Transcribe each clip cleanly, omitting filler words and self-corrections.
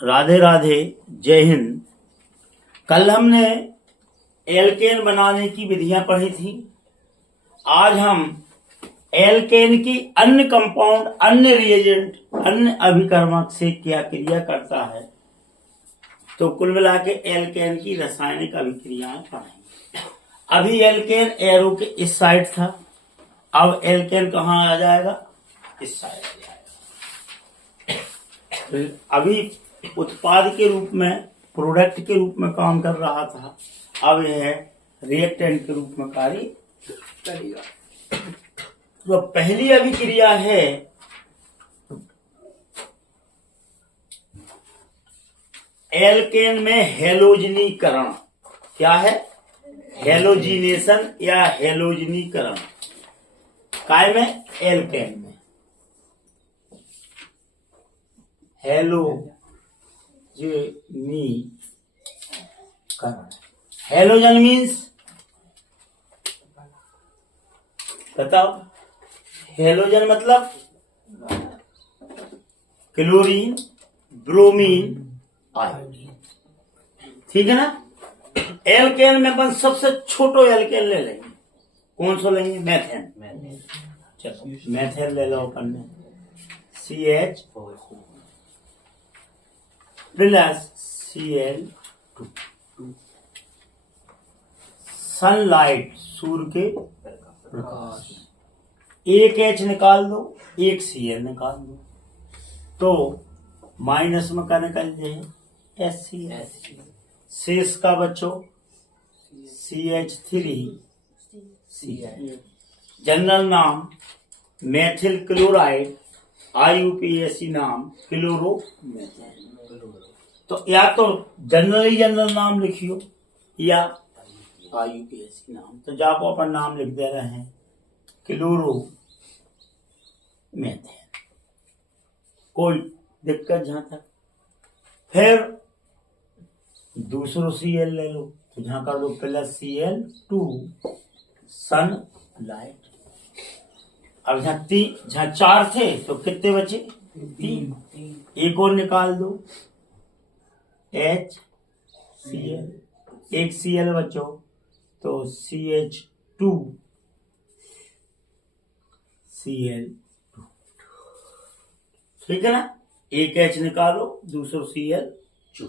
राधे राधे, जय हिंद। कल हमने एल्केन बनाने की विधियां पढ़ी थी। आज हम एल्केन की अन्य कंपाउंड, अन्य रिएजेंट, अन्य अभिकर्मक से क्या क्रिया करता है, तो कुल मिला के एल्केन की रासायनिक अभिक्रियाएं पढ़ेंगे। अभी एल्केन एरो के इस साइड था, अब एल्केन कहाँ आ जाएगा, इस साइड आ जाएगा। अभी उत्पाद के रूप में, प्रोडक्ट के रूप में काम कर रहा था, अब यह रिएक्टेंट के रूप में कार्य करेगा। तो पहली अभिक्रिया है एल्केन में हेलोजनीकरण। क्या है? हेलोजिनेशन या हेलोजनीकरण। काय में? एल्केन में हेलोजनीकरण। हेलोजन मीन्स, बताओ, हेलोजन मतलब क्लोरीन, ब्रोमीन, आयोडीन। ठीक है ना। एल्केन में अपन सबसे छोटो एल्केन ले लेंगे। कौन सा लेंगे? मेथेन। चलो मेथेन ले लो अपन ने, CH प्लस Cl2। सनलाइट, सूर्य के प्रकाश। एक H निकाल दो, एक Cl निकाल दो, तो माइनस में क्या निकल जाए? HCl। शेष का बच्चों CH3Cl। जनरल नाम मेथिल क्लोराइड, IUPAC नाम क्लोरोमेथेन। तो या तो जनरल नाम लिखियो या IUPAC नाम। तो जाको अपन नाम लिख दे रहे हैं क्लोरोमेथेन। कोई दिक्कत जहां तक। फिर दूसरो Cl ले लो, तो जहां कर दो प्लस Cl2 सनलाइट। अब जहां 4 थे तो कितने बचे? 3। एक और निकाल दो, HCl। एक Cl बचो तो CH2Cl2। ठीक है ना। एक H निकालो, दूसरो Cl चुन,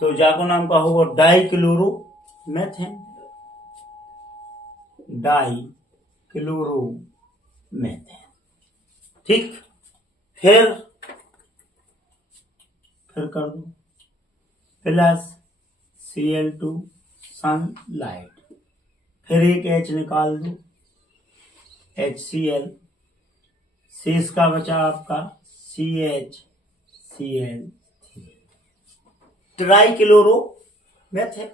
तो जाको नाम का होगा डाइक्लोरोमेथेन। डाइक्लोरोमेथेन। ठीक। फिर कर दो प्लस Cl2 सनलाइट। फिर एक H निकाल दो, HCl। शेष का बचा आपका CHCl3। ट्राइक्लोरोमेथेन।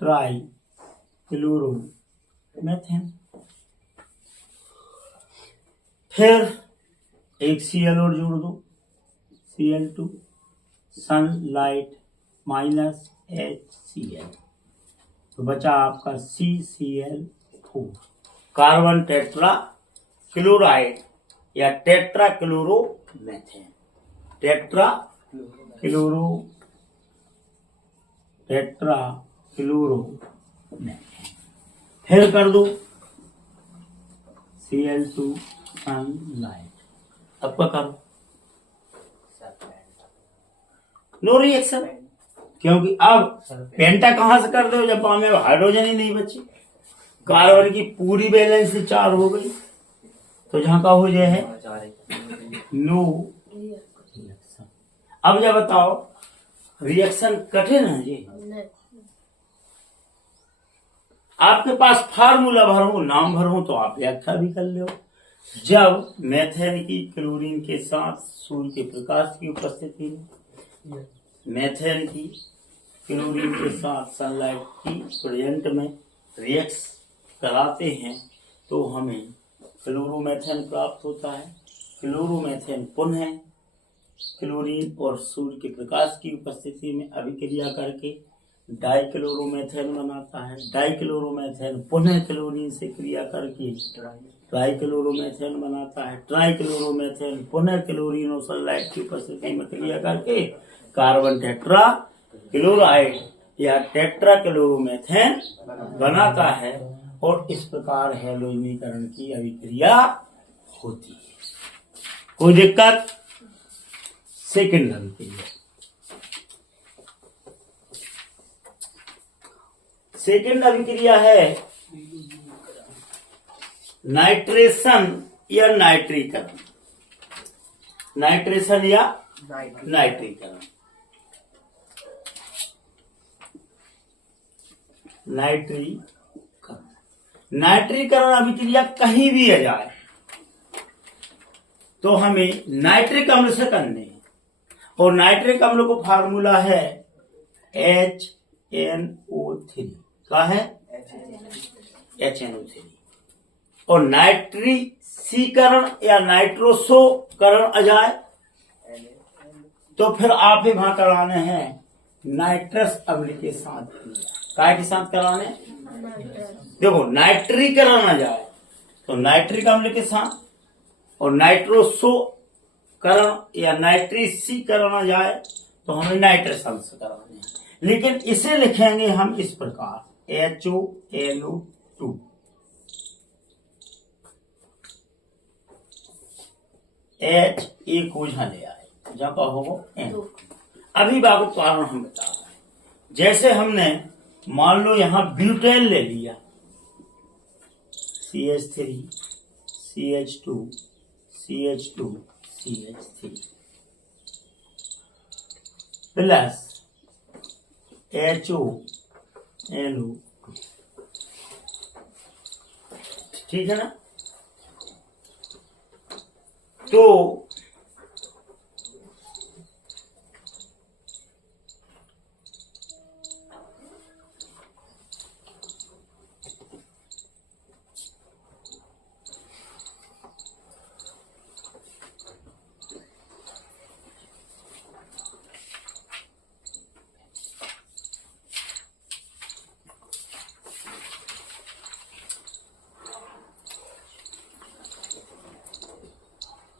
ट्राइक्लोरोमेथेन। फिर एक Cl और जोड़ दो, Cl2 सनलाइट माइनस HCl, तो बचा आपका CCl4। कार्बन टेट्रा क्लोराइड या टेट्रा क्लोरोमेथेन। Tetra chloromethane. फिर कर दो Cl2 सनलाइट। अब क्या करो? नो रिएक्शन, क्योंकि अब पेंटा कहां से कर दो जब हमें हाइड्रोजन ही नहीं बची। कार्बन की पूरी बैलेंस 4 हो गई, तो जहां का हो जाए नो रिएक्शन। अब जब बताओ, रिएक्शन कठिन है जी। आपके पास फार्मूला भरो, नाम भरो, तो आप व्याख्या भी कर लो। जब मेथेन की क्लोरीन के साथ सूर्य के प्रकाश की उपस्थिति में, मेथेन की क्लोरीन के साथ सनलाइट की प्रेजेंट में रिएक्ट कराते हैं, तो हमें क्लोरोमेथेन प्राप्त होता है। क्लोरोमेथेन पुनः क्लोरीन और सूर्य के प्रकाश की उपस्थिति में अभिक्रिया करके डाइक्लोरोमेथेन बनाता है। डाइक्लोरोमेथेन पुनः क्लोरीन से क्रिया करके ट्राइक्लोरोमेथेन बनाता है। ट्राइक्लोरोमेथेन पुनः क्लोरीन और सल्फाइड की उपस्थिति में क्रिया करके कार्बन टेट्रा क्लोराइड या टेट्रा क्लोरोमेथेन बनाता है और इस प्रकार हैलोजनीकरण की अभिक्रिया होती है। कोई दिक्कत? सेकेंड अभिक्रिया। सेकेंड अभिक्रिया है नाइट्रेशन या नाइट्रीकरण। नाइट्रेशन या नाइट्रीकरण। नाइट्रीकरण नाइट्रीकरण अभिक्रिया कहीं भी आ जाए तो हमें नाइट्रिक अम्ल से करने हैं और नाइट्रिक अम्ल को फार्मूला है HNO3 का है HNO3 और नाइट्रीसीकरण या नाइट्रोसोकरण आ जाए तो फिर आप ही वहां कराने हैं नाइट्रस अम्ल के साथ। काय के साथ कराने? देखो नाइट्रीकरण आ जाए तो नाइट्रिक अम्ल के साथ और नाइट्रोसोकरण या नाइट्रीसीकरण आ जाए तो हमें नाइट्रस अम्ल से कराने हैं। लेकिन इसे लिखेंगे हम इस प्रकार HONO2 H एक ओझा ले आए जहां का होगा N। अभी बाबू कारण हम बता रहे हैं। जैसे हमने मान लो यहां ब्यूटेन ले लिया CH3 CH2 CH2 CH3 plus HONO2 ठीक है ना। तो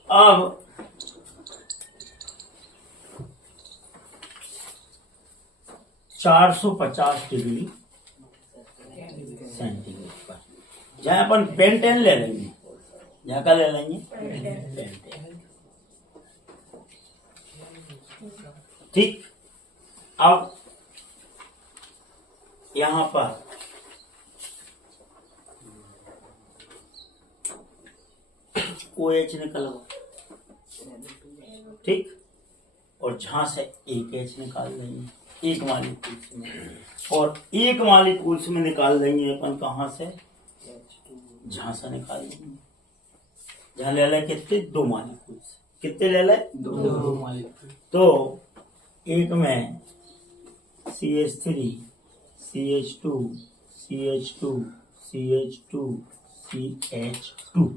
अब 450 डिग्री सेंटीग्रेड पर जहां अपन पेंटेन ले लेंगे, जहां का ले लेंगे पेंटेन। ठीक। अब यहां पर OH निकला, ठीक, और जहां से एक H निकाल देंगे एक मॉलिक्यूल में, और एक मॉलिक्यूल में निकाल देंगे अपन कहां से? जहां से निकाल देंगे जहां ले लें कितने? 2 मॉलिक्यूल। कितने ले लें? 2 मॉलिक्यूल। तो एक में CH3 CH2 CH2 CH2 CH2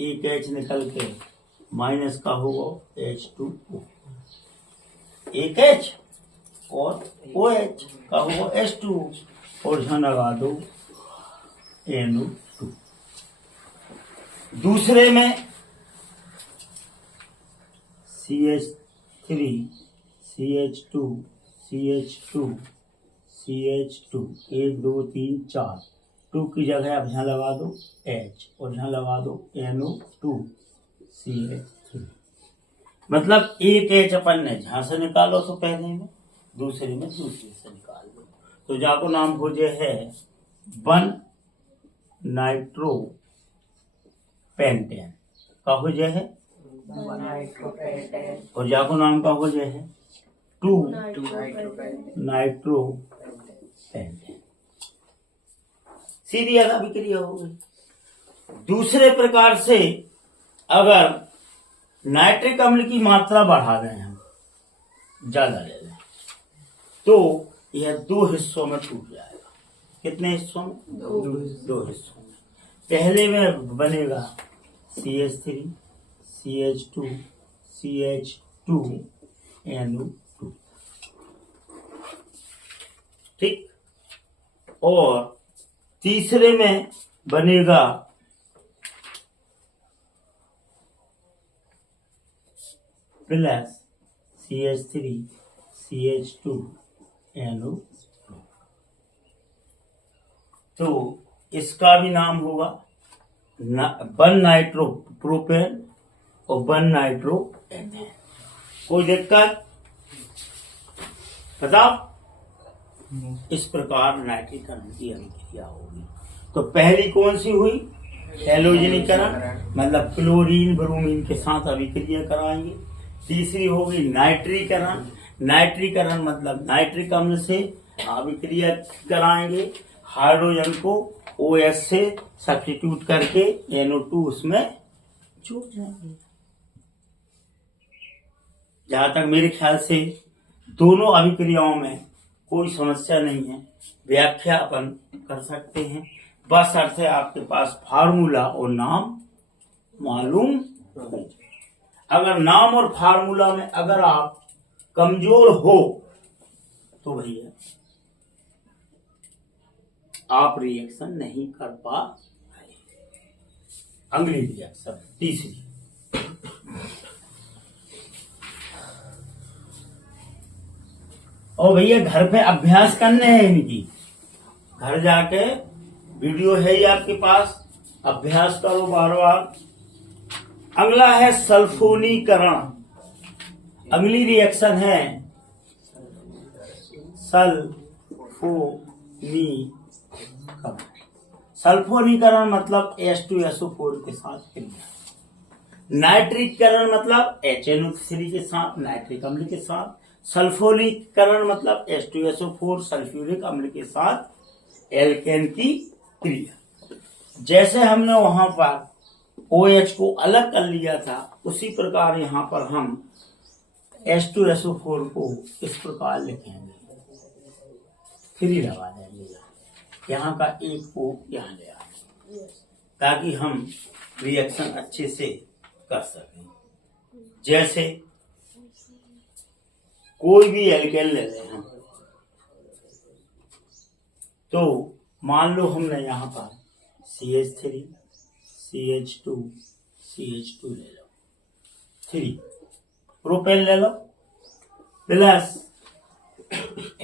एक H निकल के माइनस का होगा H2O, एक H और OH का होगा H2 और यहां लगा दो NO2। दूसरे में CH3 CH2 CH2 CH2 1 2 3 4 2 की जगह आप यहां लगा दो H और यहां लगा दो NO2 CH3। मतलब एक H अपन ने जहां से निकालो तो पहले में, दूसरे में दूसरे से निकाल दो। तो जाको नाम हो जे है 1 नाइट्रो पेंटेन का हो जे है, और जाको नाम का हो जे है 2 नाइट्रो पेंटेन। सीधी अभिक्रिया हो गई। दूसरे प्रकार से अगर नाइट्रिक अम्ल की मात्रा बढ़ा दें, हम ज्यादा ले लें, तो यह 2 हिस्सों में टूट जाएगा। कितने हिस्सों में? 2 हिस्सों में। पहले में बनेगा CH3 CH2 CH2 NO2, ठीक। और तीसरे में बनेगा प्लस CH3CH2NO। तो इसका भी नाम होगा 1 नाइट्रो प्रोपेन और 1 नाइट्रो एथेन। कोई दिक्कत बताओ? इस प्रकार नाइट्रीकरण की अभिक्रिया होगी। तो पहली कौन सी हुई? हैलोजनीकरण, मतलब क्लोरीन ब्रोमीन के साथ अभिक्रिया कराएंगे। तीसरी होगी नाइट्रीकरण। नाइट्रीकरण मतलब नाइट्रिक अम्ल से अभिक्रिया कराएंगे, हाइड्रोजन को OH से सब्स्टिट्यूट करके NO2 उसमें जोड़ जाएंगे। जहां तक मेरे ख्याल से दोनों अभिक्रियाओं में कोई समस्या नहीं है, व्याख्या अपन कर सकते हैं। बस अर्थ है आपके पास फार्मूला और नाम मालूम हो। अगर नाम और फार्मूला में अगर आप कमजोर हो तो भैया आप रिएक्शन नहीं कर पा रहे। अगली रिएक्शन तीसरी, और भैया घर पे अभ्यास करने हैं इनकी। घर जाके वीडियो है ही आपके पास, अभ्यास करो बार बार। अगला है सल्फोनीकरण। अगली रिएक्शन है सल्फोनीकरण। सल्फोनीकरण मतलब H2SO4 के साथ क्रिया। नाइट्रीकरण मतलब HNO3 के साथ, नाइट्रिक अम्ल के साथ। सल्फोनीकरण मतलब H2SO4 सल्फ्यूरिक अम्ल के साथ एल्केन की क्रिया। जैसे हमने वहां पर OH को अलग कर लिया था, उसी प्रकार यहां पर हम H2SO4 को इस प्रकार लिखेंगे, 3 लगा देंगे। यहाँ का एक को यहाँ ले आएंगे ताकि हम रिएक्शन अच्छे से कर सकें। जैसे कोई भी एल्केन ले लें हम, तो मान लो हमने यहाँ पर CH3 CH2 CH2 ले लो, 3 प्रोपेन ले लो, प्लस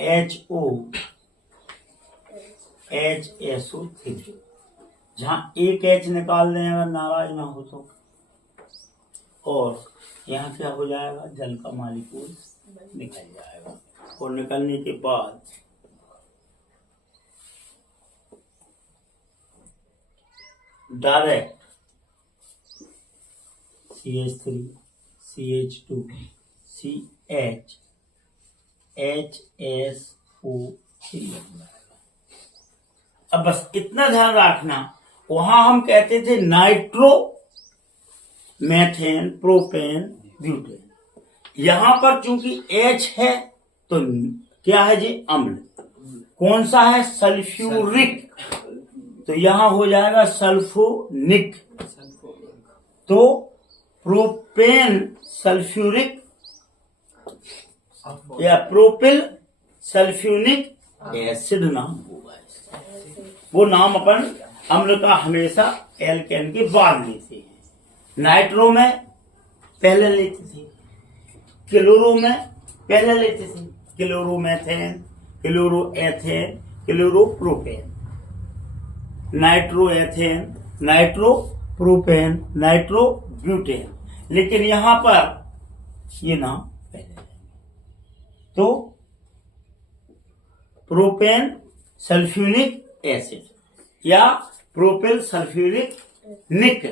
HO HSO3। जहां एक H निकाल दें अगर नाराज ना हो तो, और यहाँ क्या हो जाएगा, जल का मालिक्यूल निकल जाएगा। और निकलने के बाद direct CH3 CH2 CH HSO3। अब बस इतना ध्यान रखना, वहां हम कहते थे नाइट्रो मेथेन प्रोपेन ब्यूटेन। यहां पर चूंकि H है तो क्या है जी, अम्ल। कौन सा है, सल्फ्यूरिक, तो यहां हो जाएगा सल्फोनिक। तो प्रोपेन सल्फ्यूरिक या प्रोपिल सल्फ्यूनिक एसिड नाम होगा। वो नाम अपन अम्ल का हमेशा एल्केन के बाद लेते हैं। नाइट्रो में पहले लेते थे, क्लोरो में पहले लेते थे, क्लोरोमेथेन, क्लोरोएथेन, क्लोरोप्रोपेन, नाइट्रोएथेन, नाइट्रोप्रोपेन, नाइट्रोब्यूटेन। लेकिन यहां पर ये नाम पहले लेंगे। तो प्रोपेन सल्फ्यूनिक एसिड या प्रोपिल सल्फ्यूरिक निक,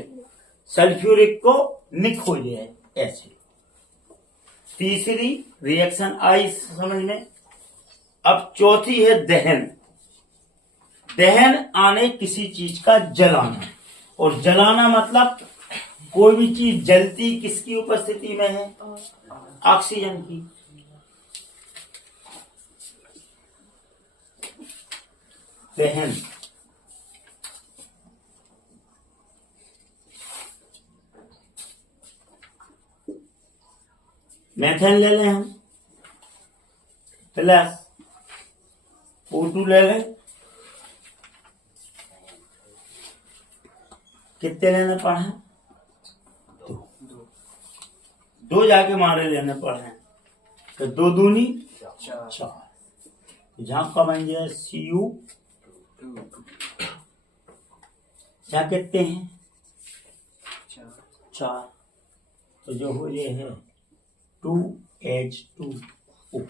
सल्फ्यूरिक को निक हो जाए एसिड। तीसरी रिएक्शन आई समझ में। अब चौथी है दहन। दहन आने किसी चीज का जलाना, और जलाना मतलब कोई भी चीज जलती किसकी उपस्थिति में है, ऑक्सीजन की। दहन मेथेन ले लें हम, प्लस O2 ले लें, कितने लेने पड़े हैं? दो जाके मारे लेने पड़े हैं, तो 2 दूनी 4। जहां का बन जाए Cu क्या कहते हैं 4, तो जो हो ये है 2H2O।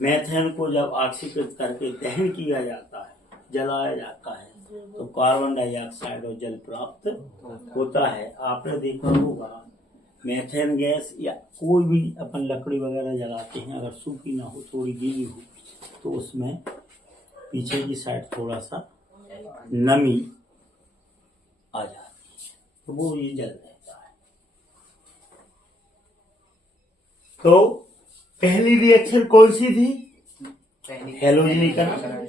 मेथेन को जब ऑक्सीकृत करके दहन किया जाता है, जलाया जाता है, तो कार्बन डाइऑक्साइड और जल प्राप्त होता है। आपने देखा होगा मेथेन गैस या कोई भी अपन लकड़ी वगैरह जलाते हैं, अगर सूखी ना हो, थोड़ी गीली हो, तो उसमें पीछे की साइड थोड़ा सा नमी आ जाती है, तो वो ये जल रहता है। तो पहली रिएक्शन कौन सी थी? हैलोजनीकरण,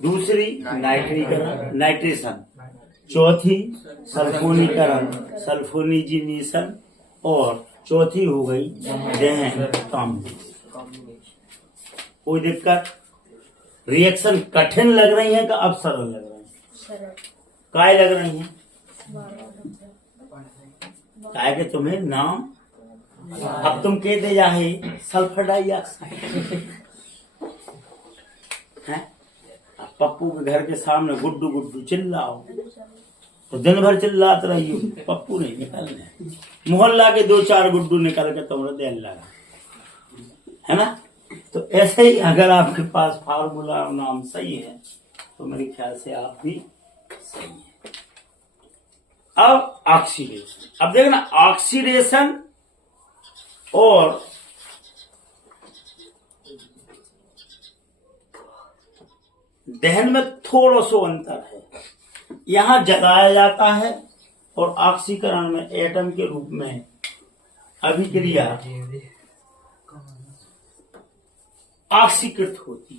दूसरी नाइट्रीकरण, नाइट्रेशन, चौथी सल्फोनीकरण, सल्फोनिजिनेशन, और चौथी हो गई दहन कॉम्बिनेशन। कोई दिक्कत? रिएक्शन कठिन लग रही है कि अब सरल लग रही है? काय लग रही है? काय के तुम्हें नाम अब तुम कहते जाहे सल्फर डाइऑक्साइड है। पप्पू के घर के सामने गुड्डू गुड्डू चिल्लाओ तो दिन भर चिल्लाते रहियो, पप्पू नहीं निकलने, मोहल्ला के 2-4 गुड्डू निकल के तुम्हारा दिल लगा, है ना। तो ऐसे ही अगर आपके पास फार्मूला और नाम सही है तो मेरे ख्याल से आप भी सही है। अब ऑक्सीडेशन, अब देखना ऑक्सीडेशन और दहन में थोड़ा सा अंतर है। यहां जलाया जाता है और ऑक्सीकरण में एटम के रूप में अभिक्रिया ऑक्सीकृत होती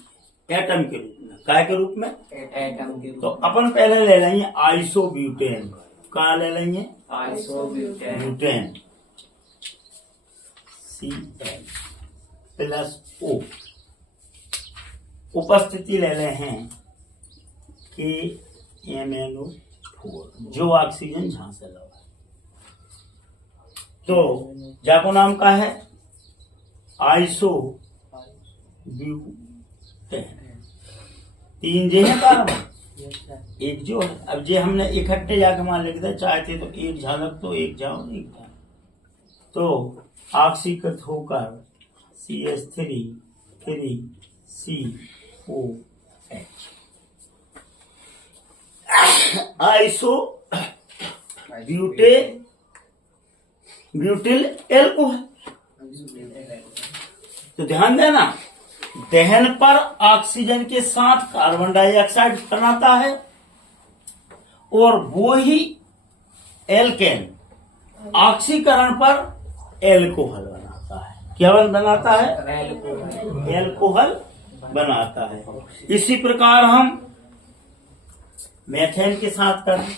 है एटम के रूप में। काय के रूप में? एटम के रूप। तो अपन पहले ले लेंगे आइसोब्यूटेन। क्या ले लेंगे? Isobutane Cl+O। उपस्थिति ले ले हैं KMnO4, जो ऑक्सीजन जहां से लगा। तो जाको नाम का है आइसोब्यूटेन। 3 जे है कार्बन, 1 जो है। अब जे हमने इकट्ठे जाके वहां लिख दिया, चाहते तो 1 झालक तो 1 जाओ 1 जाओ, तो ऑक्सीकृत होकर CH3COH आइसो ब्यूटिल एल्कोहल। तो ध्यान देना, दहन पर ऑक्सीजन के साथ कार्बन डाइऑक्साइड बनाता है और वो ही एल्केन ऑक्सीकरण पर एल्कोहल बनाता है। क्या बनाता है? एल्कोहल बनाता है। इसी प्रकार हम मेथेन के साथ करें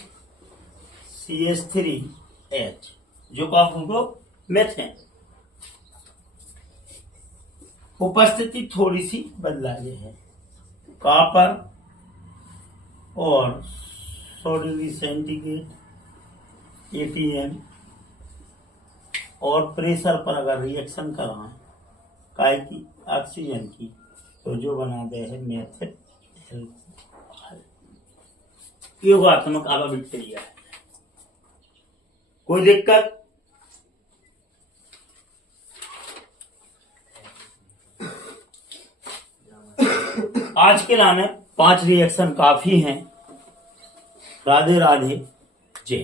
CH3H, जो का हमको मेथेन। उपस्थिति थोड़ी सी बदलाए है, कॉपर और 100 डिग्री सेंटीग्रेड ATM, और प्रेशर पर अगर रिएक्शन कराएं काय की? ऑक्सीजन की, तो जो बना दे है मेथिल एल्कोहल। योगात्मक अभिक्रिया है। कोई दिक्कत? आज के लाने 5 रिएक्शन काफी हैं। राधे राधे।